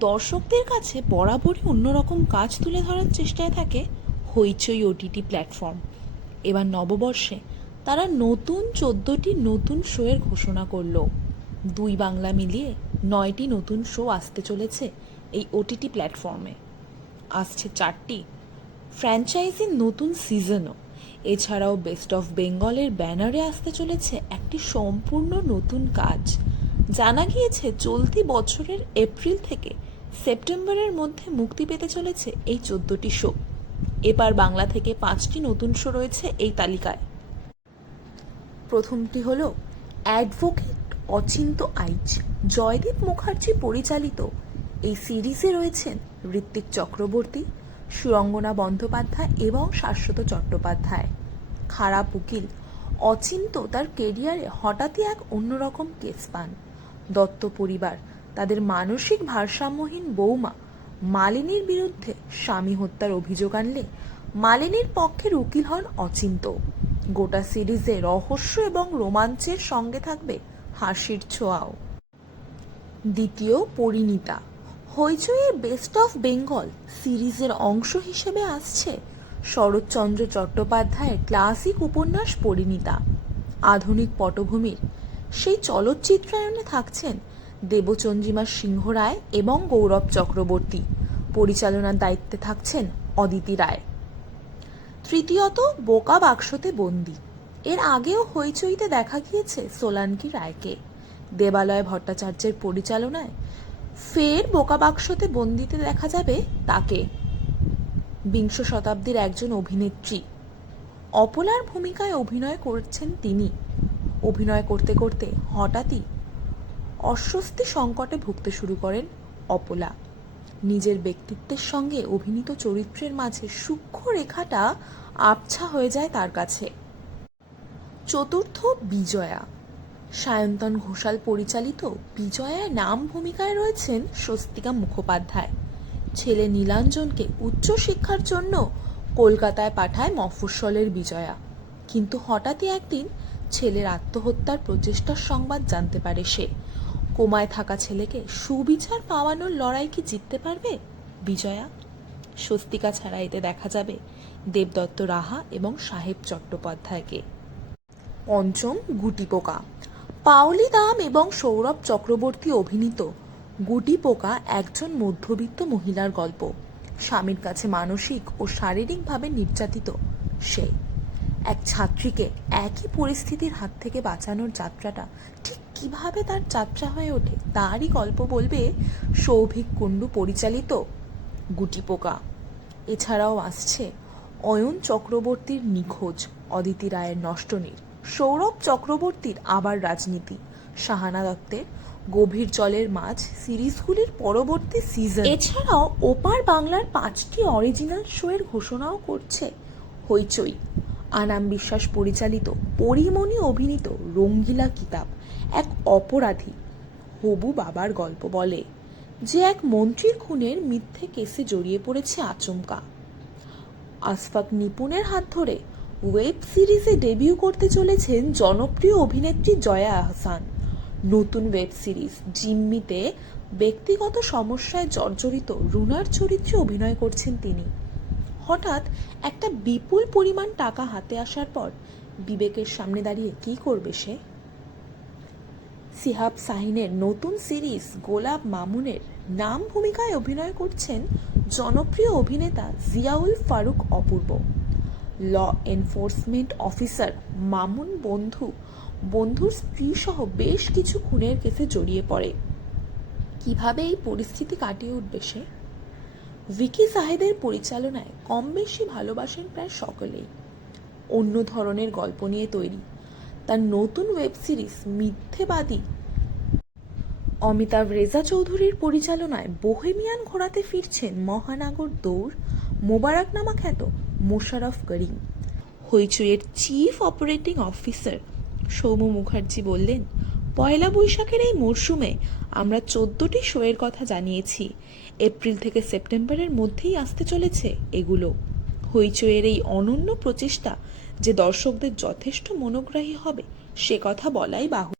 দর্শকদের কাছে বরাবরই অন্যরকম কাজ তুলে ধরার চেষ্টায় থাকে হইচই ওটিটি প্ল্যাটফর্ম এবার নববর্ষে তারা নতুন চোদ্দোটি নতুন শোয়ের ঘোষণা করল। দুই বাংলা মিলিয়ে নয়টি নতুন শো আসতে চলেছে এই ওটিটি প্ল্যাটফর্মে আসছে চারটি ফ্র্যাঞ্চাইজির নতুন সিজনও এছাড়াও বেস্ট অফ বেঙ্গলের ব্যানারে আসতে চলেছে একটি সম্পূর্ণ নতুন কাজ। জানা গিয়েছে, চলতি বছরের এপ্রিল থেকে সেপ্টেম্বরের মধ্যে মুক্তি পেতে চলেছে এই চোদ্দটি শো। এবার বাংলা থেকে পাঁচটি নতুন শো রয়েছে এই তালিকায়। প্রথমটি হল অ্যাডভোকেট অচিন্ত আইচ, জয়দীপ মুখার্জি পরিচালিত। এই সিরিজে রয়েছেন ঋত্বিক চক্রবর্তী, সুরঙ্গনা বন্দ্যোপাধ্যায় এবং শাশ্বত চট্টোপাধ্যায়। খারাপ উকিল অচিন্ত তার কেরিয়ারে হঠাৎই এক অন্যরকম কেস পান। দত্ত পরিবার তাদের মানসিক ভারসাম্যহীন বৌমা মালিনীর বিরুদ্ধে স্বামী হত্যার অভিযোগ আনলে মালিনীর পক্ষের উকিল হন অচিন্ত। গোটা সিরিজে রহস্য এবং রোমাঞ্চের সঙ্গে থাকবে হাসির ছোঁয়াও। দ্বিতীয়, পরিণীতা। হইচইয়ের বেস্ট অফ বেঙ্গল সিরিজের অংশ হিসেবে আসছে শরৎচন্দ্র চট্টোপাধ্যায়ের ক্লাসিক উপন্যাস পরিণীতা। আধুনিক পটভূমির সেই চলচ্চিত্রায়নে থাকছেন দেবচন্দ্রিমা সিংহ রায় এবং গৌরব চক্রবর্তী পরিচালনার দায়িত্বে থাকছেন অদিতি রায়। তৃতীয়ত, বোকা বাক্সতে বন্দি। এর আগেও হইচইতে দেখা গিয়েছে সোলানকি রায়কে। দেবালয় ভট্টাচার্যের পরিচালনায় ফের বোকা বাক্সতে বন্দিতে দেখা যাবে তাকে। বিংশ শতাব্দীর একজন অভিনেত্রী। অপলার ভূমিকায় অভিনয় করছেন তিনি। অভিনয় করতে করতে হঠাৎই অস্বস্তি সংকটে ভুগতে শুরু করেন অপলা। নিজের ব্যক্তিত্বের সঙ্গে অভিনীত চরিত্রের মাঝে সূক্ষ্ম রেখাটা আবছা হয়ে যায় তার কাছে। চতুর্থ বিজয়া। সায়ন্তন ঘোষাল পরিচালিত বিজয়ার নাম ভূমিকায় রয়েছেন স্বস্তিকা মুখোপাধ্যায়। ছেলে নীলাঞ্জনকে উচ্চশিক্ষার জন্য কলকাতায় পাঠায় মফস্বলের বিজয়া। কিন্তু হঠাৎই একদিন ছেলের আত্মহত্যার প্রচেষ্টার সংবাদ জানতে পারে সে। কোমায় থাকা ছেলেকে সুবিচার পাওয়ানোর লড়াই কি জিততে পারবে? বিজয়া? স্বস্তিকা ছাড়া এতে দেখা যাবে দেবদত্ত রাহা এবং সাহেব চট্টোপাধ্যায়কে। পঞ্চম গুটি পোকা পাওলি দাম এবং সৌরভ চক্রবর্তী অভিনীত গুটি পোকা একজন মধ্যবিত্ত মহিলার গল্প। স্বামীর কাছে মানসিক ও শারীরিকভাবে নির্যাতিত সে। এক ছাত্রীকে একই পরিস্থিতির হাত থেকে বাঁচানোর যাত্রাটা ঠিক কীভাবে তার যাত্রা হয়ে ওঠে, তারই গল্প বলবে সৌভিক কুণ্ডু পরিচালিত গুটি পোকা। এছাড়াও আসছে অয়ন চক্রবর্তীর নিখোঁজ, অদিতি রায়ের নষ্টনীর। সৌরভ চক্রবর্তীর আবার রাজনীতি। শাহানা দত্তের গভীর জলের মাছ সিরিজগুলির পরবর্তী সিজন এছাড়াও ওপার বাংলার পাঁচটি অরিজিনাল শোয়ের ঘোষণাও করছে হইচই। আনাম বিশ্বাস পরিচালিত, পরিমণি অভিনীত রঙ্গিলা কিতাব এক অপরাধী। হবু বাবার গল্প বলে, যে এক মন্ত্রীর খুনের মিথ্যে কেসে জড়িয়ে পড়েছে আচমকা। আসফাক নিপুণের হাত ধরে ওয়েব সিরিজে ডেবিউ করতে চলেছেন জনপ্রিয় অভিনেত্রী জয়া আহসান। নতুন ওয়েব সিরিজ জিম্মিতে ব্যক্তিগত সমস্যায় জর্জরিত রুনার চরিত্রে অভিনয় করছেন তিনি। হঠাৎ একটা বিপুল পরিমাণ টাকা হাতে আসার পর বিবেকের সামনে দাঁড়িয়ে কি করবে সে? সিহাব শাহিনের নতুন সিরিজ গোলাপ মামুনের নাম ভূমিকায় অভিনয় করছেন জনপ্রিয় অভিনেতা Ziaul Faruk Apurba. Law enforcement officer Mamun বন্ধু, বন্ধুর স্ত্রী সহ বেশ কিছু খুনের কেসে জড়িয়ে পড়ে। কীভাবে এই পরিস্থিতি কাটিয়ে উঠবে সে? ভিকি সাহেদের পরিচালনায় কম বেশি ভালোবাসেন প্রায় সকলেই। অন্য ধরনের গল্প নিয়ে তৈরি। তার নতুন ওয়েব সিরিজ মিথ্যেবাদী। অমিতাভ রেজা চৌধুরীর পরিচালনায় বোহেমিয়ান ঘোরাতে ফিরছেন মহানাগর দৌড় মোবারকনামা খ্যাত Mosharraf Karim. হইচইয়ের chief operating officer Soumya Mukherjee বললেন পয়লা বৈশাখের এই মরশুমে আমরা চোদ্দটি শোয়ের কথা জানিয়েছি। এপ্রিল থেকে সেপ্টেম্বরের মধ্যেই আসতে চলেছে এগুলো। হইচইয়ের এই অনন্য প্রচেষ্টা যে দর্শকদের যথেষ্ট মনোগ্রাহী হবে, সে কথা বলাই বাহু